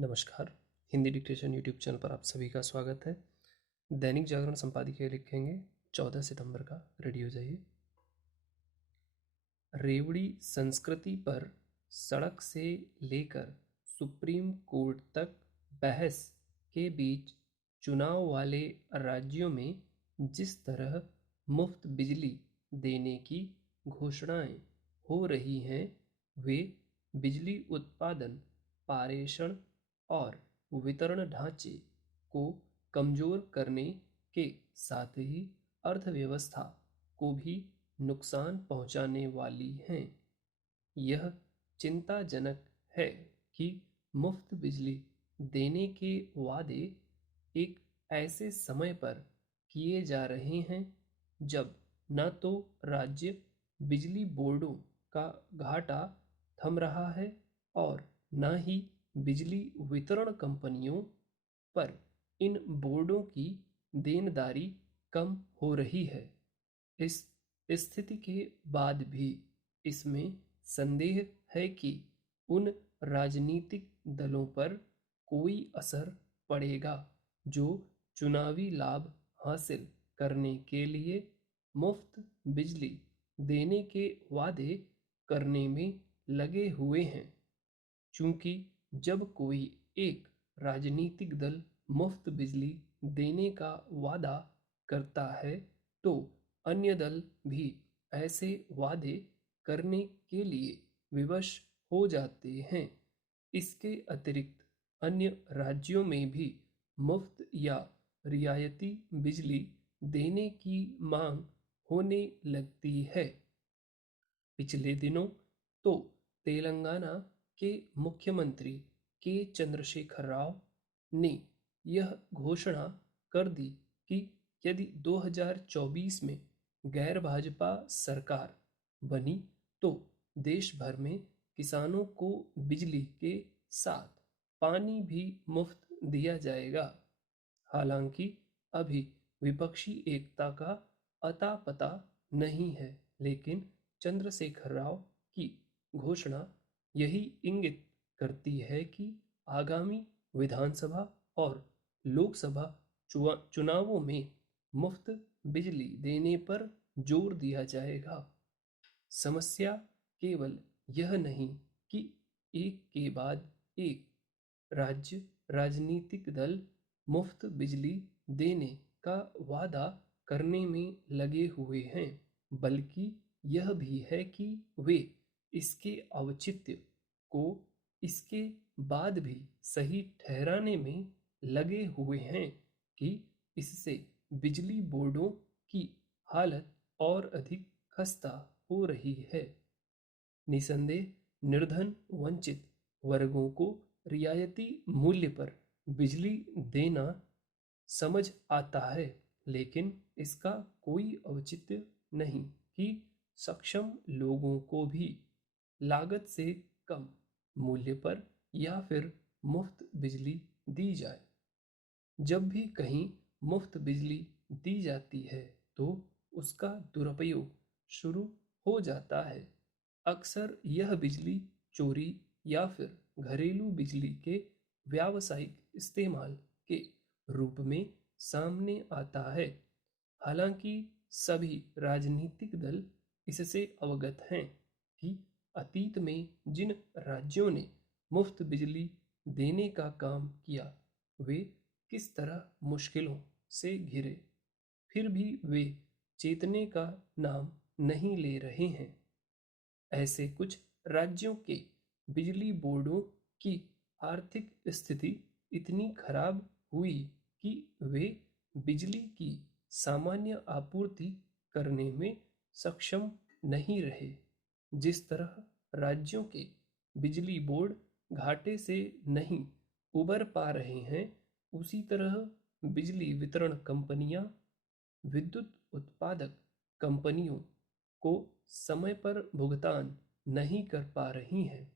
नमस्कार। Hindi dictation YouTube channel पर आप सभी का स्वागत है। दैनिक जागरण संपादकीय लिखेंगे 14 सितंबर का। रेडी हो जाइए। रेवड़ी संस्कृति पर सड़क से लेकर सुप्रीम कोर्ट तक बहस के बीच चुनाव वाले राज्यों में जिस तरह मुफ्त बिजली देने की घोषणाएं हो रही हैं, वे बिजली उत्पादन, पारेषण और वितरण ढांचे को कमजोर करने के साथ ही अर्थव्यवस्था को भी नुकसान पहुंचाने वाली हैं। यह चिंताजनक है कि मुफ्त बिजली देने के वादे एक ऐसे समय पर किए जा रहे हैं जब न तो राज्य बिजली बोर्डों का घाटा थम रहा है और न ही बिजली वितरण कंपनियों पर इन बोर्डों की देनदारी कम हो रही है। इस स्थिति के बाद भी इसमें संदेह है कि उन राजनीतिक दलों पर कोई असर पड़ेगा जो चुनावी लाभ हासिल करने के लिए मुफ्त बिजली देने के वादे करने में लगे हुए हैं। चूंकि जब कोई एक राजनीतिक दल मुफ्त बिजली देने का वादा करता है, तो अन्य दल भी ऐसे वादे करने के लिए विवश हो जाते हैं। इसके अतिरिक्त अन्य राज्यों में भी मुफ्त या रियायती बिजली देने की मांग होने लगती है। पिछले दिनों तो तेलंगाना के मुख्यमंत्री के चंद्रशेखर राव ने यह घोषणा कर दी कि यदि 2024 में गैर भाजपा सरकार बनी तो देश भर में किसानों को बिजली के साथ पानी भी मुफ्त दिया जाएगा। हालांकि अभी विपक्षी एकता का अता पता नहीं है, लेकिन चंद्रशेखर राव की घोषणा यही इंगित करती है कि आगामी विधानसभा और लोकसभा चुनावों में मुफ्त बिजली देने पर जोर दिया जाएगा। समस्या केवल यह नहीं कि एक के बाद एक राज्य राजनीतिक दल मुफ्त बिजली देने का वादा करने में लगे हुए हैं, बल्कि यह भी है कि वे इसके औचित्य को इसके बाद भी सही ठहराने में लगे हुए हैं कि इससे बिजली बोर्डों की हालत और अधिक खस्ता हो रही है। निसंदेह निर्धन वंचित वर्गों को रियायती मूल्य पर बिजली देना समझ आता है, लेकिन इसका कोई औचित्य नहीं कि सक्षम लोगों को भी लागत से कम मूल्य पर या फिर मुफ्त बिजली दी जाए। जब भी कहीं मुफ्त बिजली दी जाती है तो उसका दुरुपयोग शुरू हो जाता है। अक्सर यह बिजली चोरी या फिर घरेलू बिजली के व्यावसायिक इस्तेमाल के रूप में सामने आता है। हालांकि सभी राजनीतिक दल इससे अवगत हैं कि अतीत में जिन राज्यों ने मुफ्त बिजली देने का काम किया, वे किस तरह मुश्किलों से घिरे, फिर भी वे चेतने का नाम नहीं ले रहे हैं। ऐसे कुछ राज्यों के बिजली बोर्डों की आर्थिक स्थिति इतनी खराब हुई कि वे बिजली की सामान्य आपूर्ति करने में सक्षम नहीं रहे। जिस तरह राज्यों के बिजली बोर्ड घाटे से नहीं उबर पा रहे हैं, उसी तरह बिजली वितरण कंपनियां विद्युत उत्पादक कंपनियों को समय पर भुगतान नहीं कर पा रही हैं।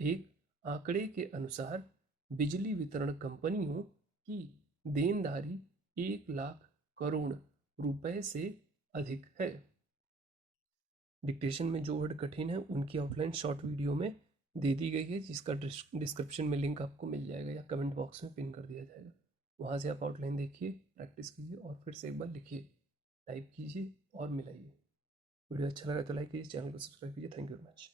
एक आंकड़े के अनुसार बिजली वितरण कंपनियों की देनदारी 1 लाख करोड़ रुपए से अधिक है। डिक्टेशन में जो वर्ड कठिन है उनकी आउटलाइन शॉर्ट वीडियो में दे दी गई है, जिसका डिस्क्रिप्शन में लिंक आपको मिल जाएगा या कमेंट बॉक्स में पिन कर दिया जाएगा। वहाँ से आप आउटलाइन देखिए, प्रैक्टिस कीजिए और फिर से एक बार लिखिए, टाइप कीजिए और मिलाइए। वीडियो अच्छा लगा तो लाइक कीजिए, चैनल को सब्सक्राइब कीजिए। Thank you very much.